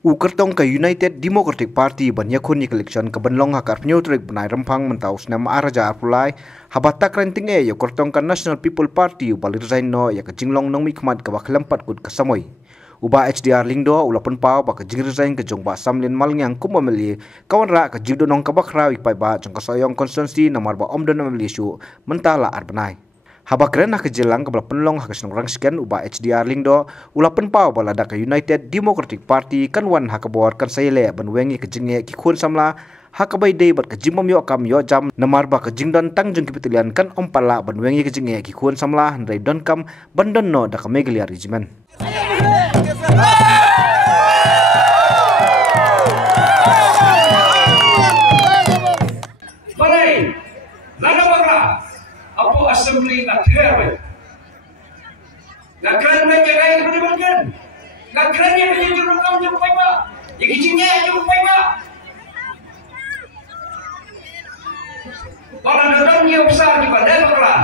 Ukertong ka United Democratic Party banyakun election ka banlong hakar neutrik benai rempang mentaus nama araja arpulai habatak renting yo kertong ka National People Party balir zaino ya ka jinglong nong mikmat ka baklempat kut kasamoy uba HDR lingdo ulapan pau ba ka jingir zain ka jong ba samlin malngyang kumameli kawan ra ka jigdo nong ka bakrawi pai ba jong ka soyong konstituensi nomor ba omdon nameli su mentala arbenai habakren nak jelang ke penlong hak senong rangsken uba HDR lingdo ulapan pau balada ke United Democratic Party kan wan hak bor kan saile banwengi ke jenge ki khun samla hak bai dei bat ke jimom yo kam yo jam namar ba ke jingdon tangjung ki petilian kan ompala banwengi ke jenge ki khun samla handai don kam bandon no da ka megalia regiment Balai, lada bakra, apa assembly nak keren, nak keren mereka kaya berdebatkan, nak keren yang punya jurukam jumpa pak, yang kicingnya jumpa pak. Kalau datang dia besar di pada bakra,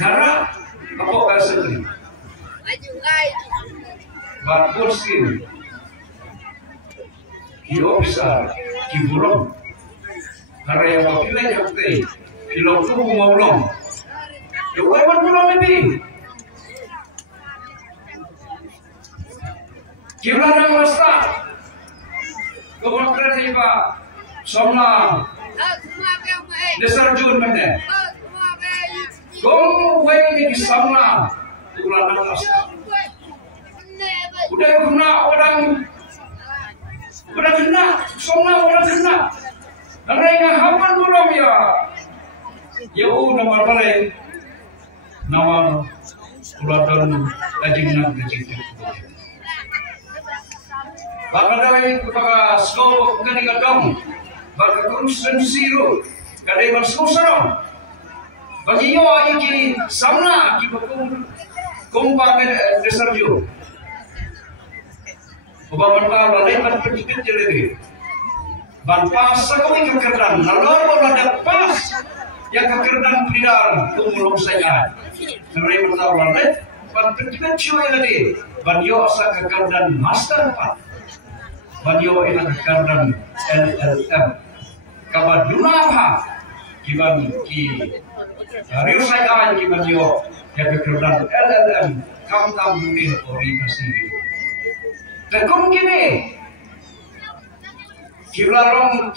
gara apa assembly, bakul skill. Kilo besar, kiburong, karya wakilnya jakte, kilo tu maulong, jauh bulong lebih. Kilo nang rasta, kemudian tiba, somna, dasar jun mana, kau wei di somna, tulang nang rasta, udah guna orang. Orang kena, somna orang kena. Mereka hapan belum ya. Yo nama balai, nama ulatan kajingan kajing. Bapa dalai kepada sekolah kani kadang, bapa konstitusi ro, kadai masuk sarong. Bagi yo ayo ki samna ki kumpa dasar jo. Ubaman kala lepas percubit jadi, ban pas sekali kekerdan, lalu ada pas yang kekerdan pidar tumulong saya. Mereka tahu lalu, ban percubit cuy lagi, ban yo asa kekerdan master pat, ban yo ina kekerdan LLM, kabar dunapa, kiban ki, hari saya kiban yo yang kekerdan LLM, kamu tahu mungkin orientasi. Tekum kini, kiblarong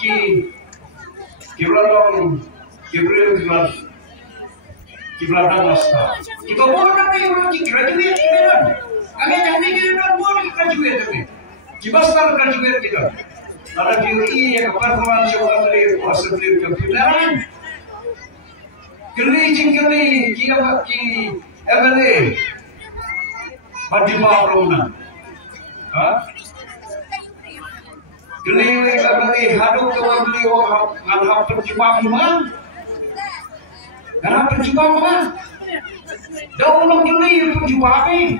kibladang lasta. Kita boleh nanti orang graduate kita, kami jangan kita boleh graduate tapi, kibasar graduate kita. Ada diri yang performan sekolah dari kuasa beli komputeran, keli kita event bagi bawah Geli beli haduk kawan beli nganhap percuma mana? Nganhap percuma mana? Dah ulang geli percuma ni.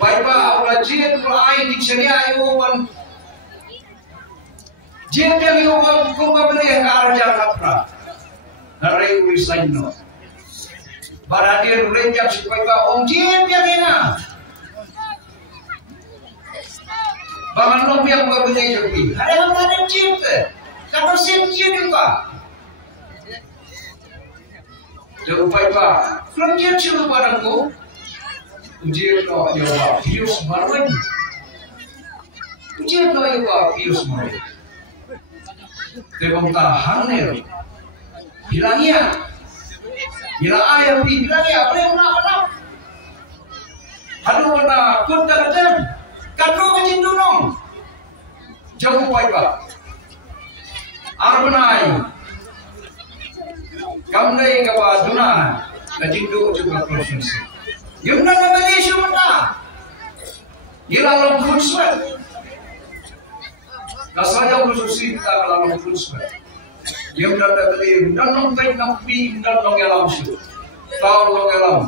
Baik ulah jid mulai di sini ayo kan. Jid yang yo kau beli kerja katra. Narai ulisan no. Baradir renjak supaya om jid yang enak. Bangan nom yang bukan punya joki. Ada yang ada cinta. Kata senjata juga. Jangan lupa pak. Kerja cuma padaku. Ujian no yoga pius marwin. Ujian no yoga pius marwin. Tebong tahan nih. Bilangnya. Bila ayah bilangnya apa yang nak? Aduh mana kun kadang. Kadro kecil dunong, jauh pak. Arbenai, kamdai kawa dunan, kecil juga konsumsi. Yumna namanya siapa? Gilang konsumsi. Kasanya konsumsi kita kalau konsumsi. Yumna namanya danong baik nampi danong elam sih. Tahu danong elam.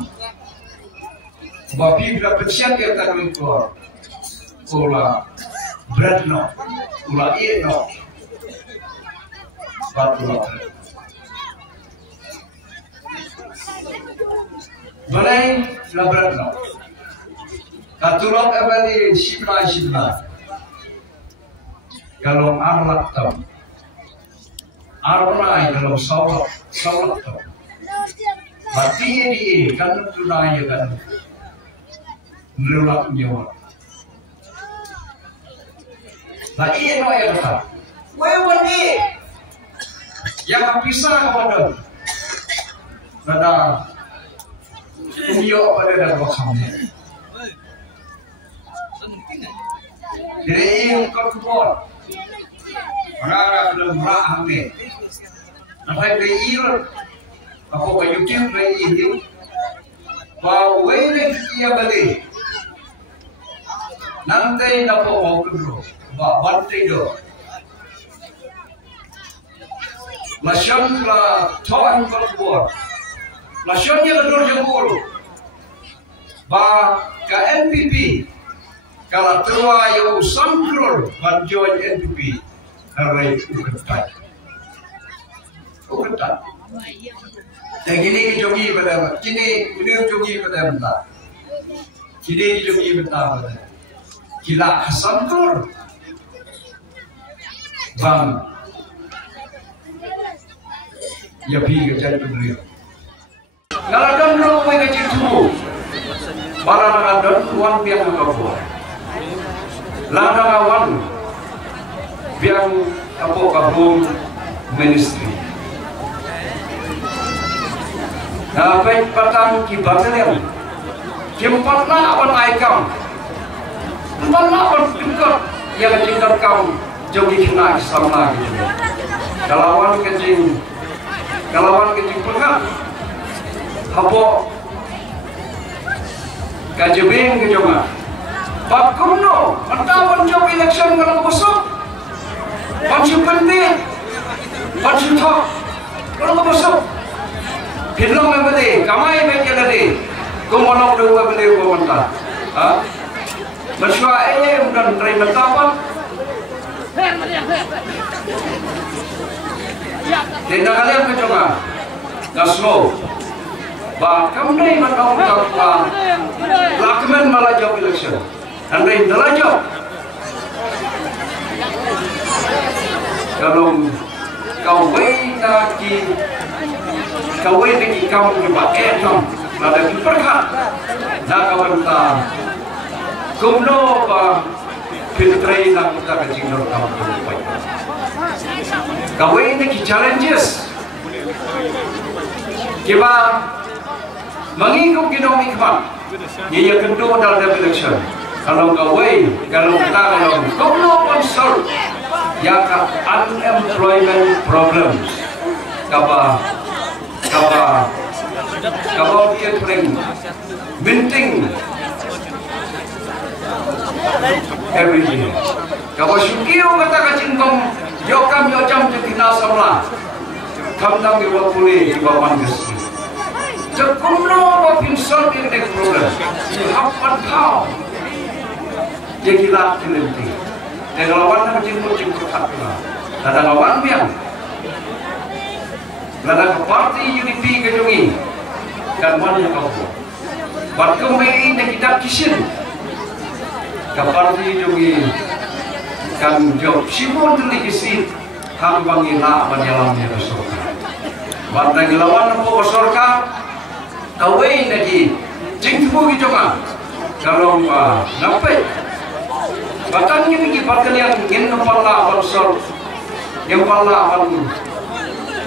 Bapi bila persiap dia tak keluar. Ula berat no, ula iya no, batu no. Balai la berat no. Katulog abali sibna. Kalau arlat tam. Arnai kalau sawat tam. Bati di kan tunai kan. Nulak nyawa. Nah iya no ya kata. Wewan ni yang pisah kepada pada iyo pada dalam kami. Jadi iyo kau kuat. Orang belum merah ni. Nampak dari iyo apa kayu kim dari iyo. Bahawa ini ia balik. Nanti dapat mau kedua. Bantai do. Lasyon la tuan berbuat. Lasyonnya kedua jempol. Ba ke NPP. Kalau tua yang sangkrul bantuan NPP. Hari uketat. Dan ini jogi pada. Kini beliau jogi pada benda. Kini jogi pada. Kila sangkrul. Bang, ya pergi kerja beliau. Kalau dan orang mereka itu, barang dan uang biang apa? Lada kawan biang apa kabung ministry. Nah, baik petang kibatnya, kimpatlah awan aikam, kimpatlah awan tingkat yang tingkat kaum. Jogi kena sama gitu. Kalawan kecing pengap. Hapo kajebing kejonga. Bab kumno, mentawan job election kalau besok. Pancu penting, pancu top. Kalau besok, pinlong yang beli, kamai bagi lagi. Kumonok dua beli komentar. Mesra ini bukan terima tapan. Tidak kalian mencoba Gaslo bahkan ini menolak lakukan malah job election dan ini adalah job kalau kau lagi kamu dipakai ada diperkat nak kawan tak kumno filtrai nak kita kecil kamu kau ini challenges kita mengikut ginong ikmat ia kedua dalam election kalau kita kalau sponsor yang unemployment problems kapa dia paling minting every day kapa syukio kata kacingkong yokam yocam jetina samla kamdang iwa pulih iwa manggesi cekumno bapinsol di next problem hapan kau jadi laki nanti dan lawan nak jemput hati ada lawan biang ada ke parti UDP kejungi kan mana kau buat kembali nak kita kisin ke parti jungi kan job simon terligisi hang bangila menyalamnya besorka bantang lawan apa besorka kawai lagi jengku gitu kan kalau nampai bahkan ini bahkan yang ingin kepala bersor yang kepala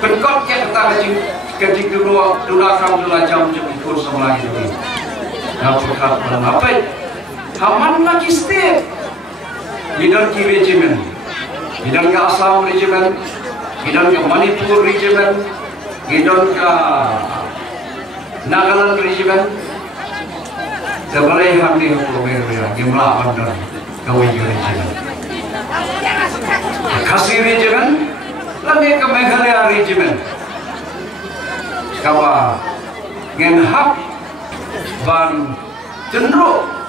berkot yang kajing dulu jam ikut sama lagi nah berkat nampai haman lagi step bidang kiri regimen, bidang ke Assam regimen, bidang ke Manipur regimen, bidang ke Nagaland regimen, sebalai hamil program jumlah bandar kawin regimen, Khasi regimen, lalu ke Meghalaya regimen, kawa ngenhap ban cenderung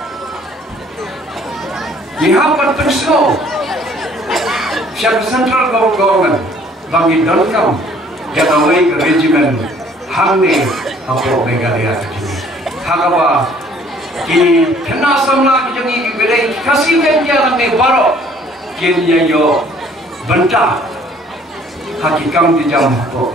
Dihapat personal Syarikat Central Government bagi dalam yang awal regimen hangni apa Meghalaya ini hakawa Ki kena samla ki jangi ki bedai kasih yang me baro ki yo benta hakikam di jam ko